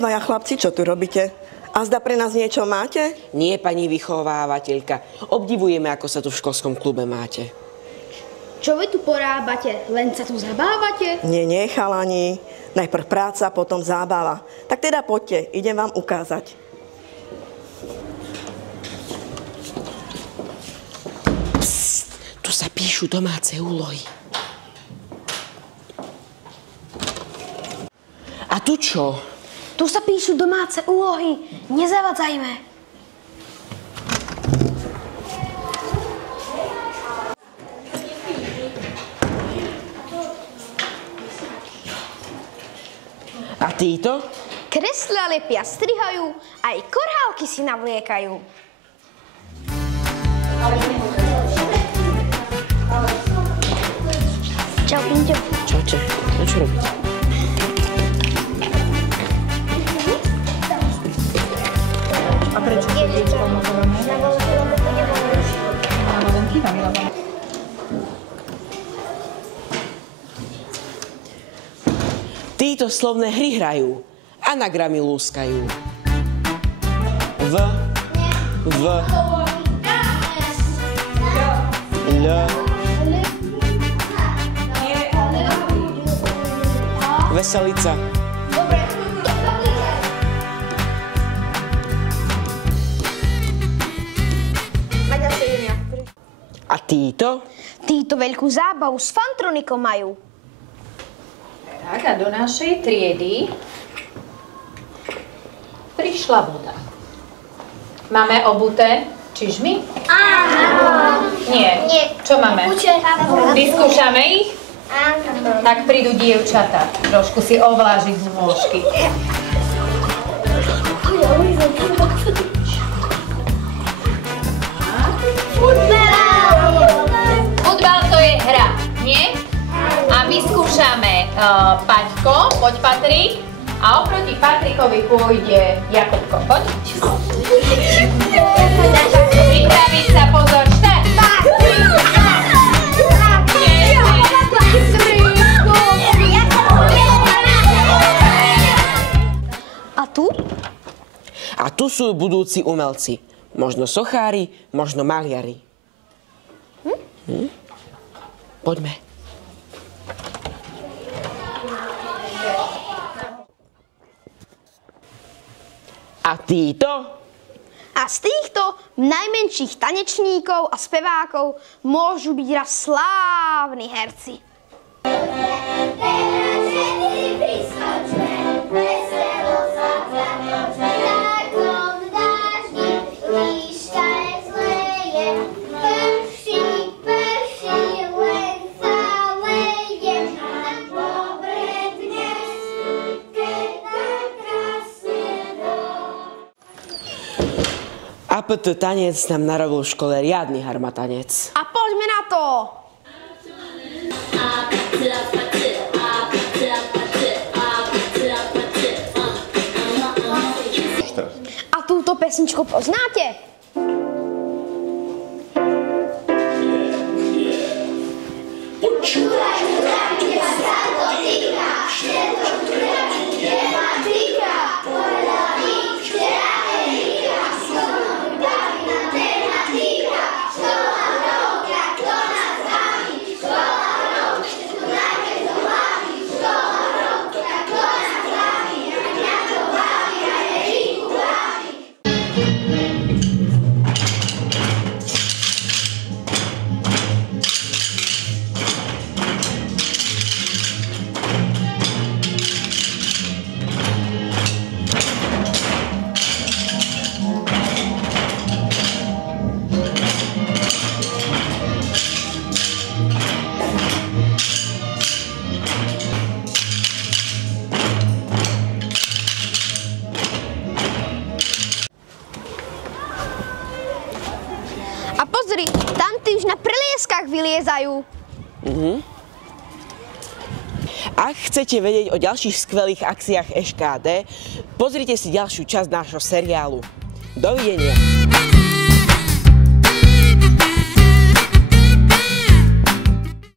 dvaja chlapci, čo tu robíte? A zda pre nás niečo máte? Nie, pani vychovávateľka. Obdivujeme, ako sa tu v školskom klube máte. Čo vy tu porábate? Len sa tu zabávate? Nie, chalani. Najprv práca, potom zábava. Tak teda poďte, idem vám ukázať. Psst, tu sa píšu domáce úlohy. A tu čo? Tu sa píšu domáce úlohy. Nezavadzajme. A títo? Kreslia, lepia, strihajú, aj korálky si navliekajú. Čau, Pinťo. Čaute. No čo robíte? A prečo? Títo slovné hry hrajú. Anagramy lúskajú. V. L. Veselica. A títo? Títo veľkú zábavu s fantronikom majú. Tak a do našej triedy prišla voda. Máme obuté čižmy? Áno. Nie. Čo máme? Vyskúšame ich? Áno. Tak prídu dievčatá. Trošku si ovlážiť nôžky. Futbal to je hra, nie? A vyskúšame Paťko, poď Patrik. A oproti Patrikovi pôjde Jakubko, poď. Pripraviť sa, pozor, štart! A tu? A tu sú budúci umelci. Možno sochári, možno maliari. Poďme. A títo? A z týchto najmenších tanečníkov a spevákov môžu byť raz slávni herci. APT tanec nám narobil v škole riadny harmatanec. A poďme na to! A túto pesničku poznáte? A pozri, tamty už na prelieskach vyliezajú. Ak chcete vedieť o ďalších skvelých akciách EŠKD, pozrite si ďalšiu časť nášho seriálu. Dovidenia.